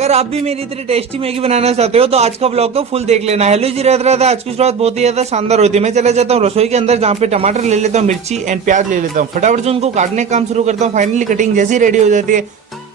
अगर आप भी मेरी तरह टेस्टी मैगी बनाना चाहते हो तो आज का व्लॉग तो फुल देख लेना। हेलो जी, रहता रहता आज की शुरुआत बहुत ही ज्यादा शानदार होती है। मैं चला जाता हूँ रसोई के अंदर, जहाँ पे टमाटर ले लेता हूँ, मिर्ची एंड प्याज ले लेता हूँ, फटाफट से उनको काटने का काम शुरू करता हूँ। फाइनली कटिंग जैसी रेडी हो जाती है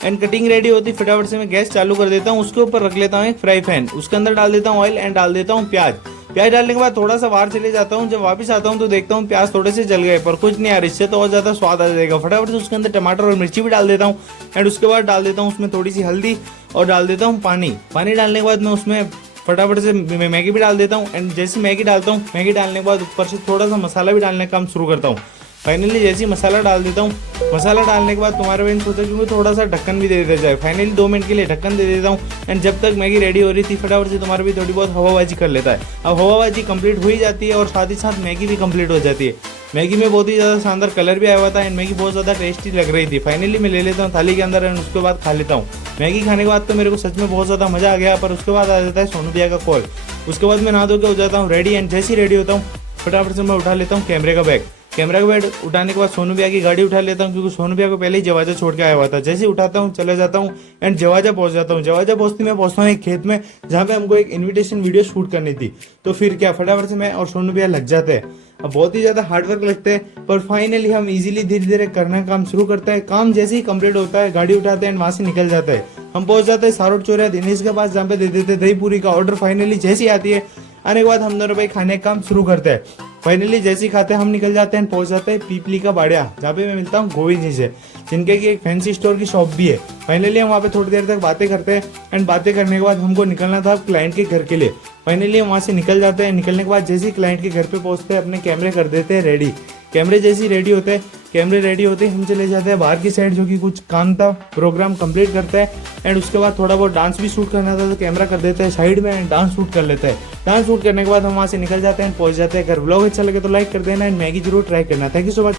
एंड कटिंग रेडी होती है, फटाफट से मैं गैस चालू कर देता हूँ। उसके ऊपर रख लेता हूँ एक फ्राई पैन, उसके अंदर डाल देता हूँ ऑयल एंड डाल देता हूँ प्याज। प्याज डालने के बाद थोड़ा सा बाहर चले जाता हूँ। जब वापस आता हूँ तो देखता हूँ प्याज थोड़े से जल गए, पर कुछ नहीं यार, इससे तो और ज्यादा स्वाद आ जाएगा। फटाफट से उसके अंदर टमाटर और मिर्ची भी डाल देता हूँ एंड उसके बाद डाल देता हूँ उसमें थोड़ी सी हल्दी और डाल देता हूँ पानी। पानी डालने के बाद मैं उसमें फटाफट से मैगी भी डाल देता हूँ एंड जैसे मैगी डालता हूँ, मैगी डालने के बाद ऊपर से थोड़ा सा मसाला भी डालने का काम शुरू करता हूँ। फाइनली जैसे ही मसाला डाल देता हूँ, मसाला डालने के बाद तुम्हारे बहन सोचा कि थोड़ा सा ढक्कन भी दे देता जाए। फाइनली 2 मिनट के लिए ढक्कन दे देता हूँ एंड जब तक मैगी रेडी हो रही थी फटाफट से तुम्हारा भी थोड़ी बहुत हवाबाजी कर लेता है। अब हवाबाजी कंप्लीट हो ही जाती है और साथ ही साथ मैगी भी कंप्लीट हो जाती है। मैगी में बहुत ही ज़्यादा शानदार कलर भी आया हुआ था एंड मैगी बहुत ज़्यादा टेस्टी लग रही थी। फाइनली मैं ले लेता हूँ थाली के अंदर एंड उसके बाद खा लेता हूँ। मैगी खाने के बाद तो मेरे को सच में बहुत ज़्यादा मज़ा आ गया, पर उसके बाद आ जाता है सोनू भैया का कॉल। उसके बाद मैं नहा धो के हो जाता हूँ रेडी एंड जैसे ही रेडी होता हूँ फटाफट से मैं उठा लेता हूँ कैमरे का बैग। कैमरा का बैग उठाने के बाद सोनू भैया की गाड़ी उठा लेता हूँ, क्योंकि सोनू भैया को पहले ही जवाजा छोड़ के आया हुआ था। जैसे ही उठाता हूँ चला जाता हूँ एंड जवाजा पहुंच जाता हूँ। जवाजा पहुंचते मैं पहुंचता हूँ एक खेत में, जहाँ पे हमको एक इन्विटेशन वीडियो शूट करनी थी। तो फिर क्या, फटाफट से मैं और सोनू भैया लग जाते हैं। अब बहुत ही ज्यादा हार्डवर्क लगते हैं, पर फाइनली हम इजीली धीरे धीरे करना काम शुरू करते हैं। काम जैसे ही कंप्लीट होता है गाड़ी उठाते हैं एंड वहां से निकल जाते हैं। हम पहुंच जाते हैं सारोट चौराहा दिनेश के पास, जहाँ पे दे देते दही पूरी का ऑर्डर। फाइनली जैसी आती है, आने के बाद हम दोनों भाई खाने का काम शुरू करते हैं। फाइनली जैसे ही खाते हैं हम निकल जाते हैं, पहुंच जाते हैं पीपली का बाड़िया, जहाँ पे मैं मिलता हूँ गोविंद जी से, जिनके की एक फैंसी स्टोर की शॉप भी है। फाइनली हम वहाँ पे थोड़ी देर तक बातें करते हैं एंड बातें करने के बाद हमको निकलना था क्लाइंट के घर के लिए। फाइनली हम वहाँ से निकल जाते हैं। निकलने के बाद जैसे ही क्लाइंट के घर पे पहुंचते हैं अपने कैमरे कर देते हैं रेडी। कैमरे जैसे ही रेडी होते हैं, कैमरे रेडी होते ही हम चले जाते हैं बाहर की साइड, जो कि कुछ काम था, प्रोग्राम कंप्लीट करते हैं एंड उसके बाद थोड़ा बहुत डांस भी शूट करना था, तो कैमरा कर देते हैं साइड में एंड डांस शूट कर लेते हैं। डांस शूट करने के बाद हम वहाँ से निकल जाते हैं, पहुंच जाते हैं घर। व्लॉग अच्छा लगे तो लाइक कर देना एंड मैगी जरूर ट्राई करना। Thank you so much.